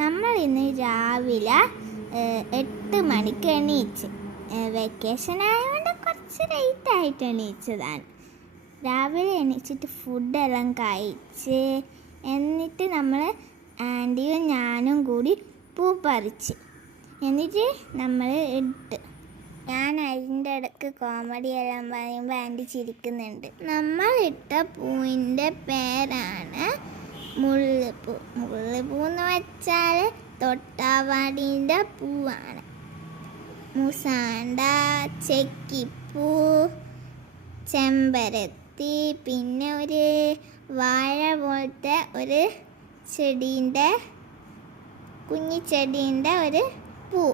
നമ്മൾ ഇന്ന് രാവിലെ 8 മണിക്ക് എണീച്ച്. വെക്കേഷൻ ആയതുകൊണ്ട് കുറച്ച് ലേറ്റായിട്ട് എണീച്ചതാണ്. രാവിലെ എണീച്ചിട്ട് ഫുഡെല്ലാം കഴിച്ച് എന്നിട്ട് നമ്മൾ ആൻറ്റിയും ഞാനും കൂടി പൂ പറിച്ച് എന്നിട്ട് നമ്മൾ ഇട്ട്. ഞാൻ അതിൻ്റെ ഇടയ്ക്ക് കോമഡിയെല്ലാം പറയുമ്പോൾ ആൻറ്റി ചിരിക്കുന്നുണ്ട്. നമ്മളിട്ട പൂവിൻ്റെ പേരാണ് മുല്ലപ്പൂ. മുല്ലപ്പൂ എന്ന് വെച്ചാൽ തൊട്ടാവാടിൻ്റെ പൂവാണ്. മുസാണ്ട, ചെക്കിപ്പൂ, ചെമ്പരത്തി, പിന്നെ ഒരു വാഴ പോലത്തെ ഒരു ചെടീൻ്റെ കുഞ്ഞിച്ചെടീൻ്റെ ഒരു പൂ.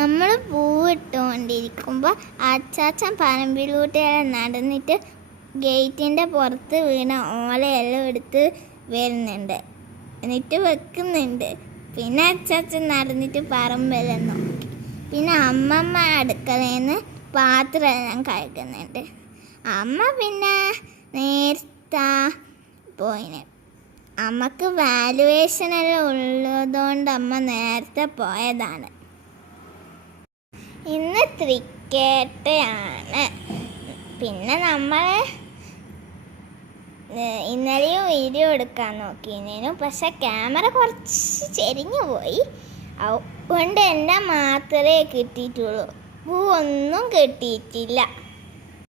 നമ്മൾ പൂവിട്ടുകൊണ്ടിരിക്കുമ്പോൾ അച്ചാച്ചൻ പറമ്പിലൂടെയെല്ലാം നടന്നിട്ട് ഗേറ്റിൻ്റെ പുറത്ത് വീണ ഓലയെല്ലാം എടുത്ത് വരുന്നുണ്ട്, എന്നിട്ട് വെക്കുന്നുണ്ട്. പിന്നെ അച്ചാച്ചൻ നടന്നിട്ട് പറമ്പെല്ലാം നോക്കി. പിന്നെ അമ്മമ്മ അടുക്കളയിൽ നിന്ന് പാത്രമെല്ലാം കഴുകുന്നുണ്ട്. അമ്മ പിന്നെ നേരത്തെ പോയിന്. അമ്മക്ക് വാലുവേഷനെല്ലാം ഉള്ളതുകൊണ്ട് അമ്മ നേരത്തെ പോയതാണ്. ഇന്ന് ക്രിക്കറ്റ് ആണ്. പിന്നെ നമ്മൾ ഇന്നലെയും വീഡിയോ എടുക്കാൻ നോക്കിയിരുന്നു, പക്ഷെ ക്യാമറ കുറച്ച് ചെരിഞ്ഞു പോയി. അതുകൊണ്ട് എൻ്റെ മാത്രമേ കിട്ടിയിട്ടുള്ളൂ, പൂ ഒന്നും കിട്ടിയിട്ടില്ല.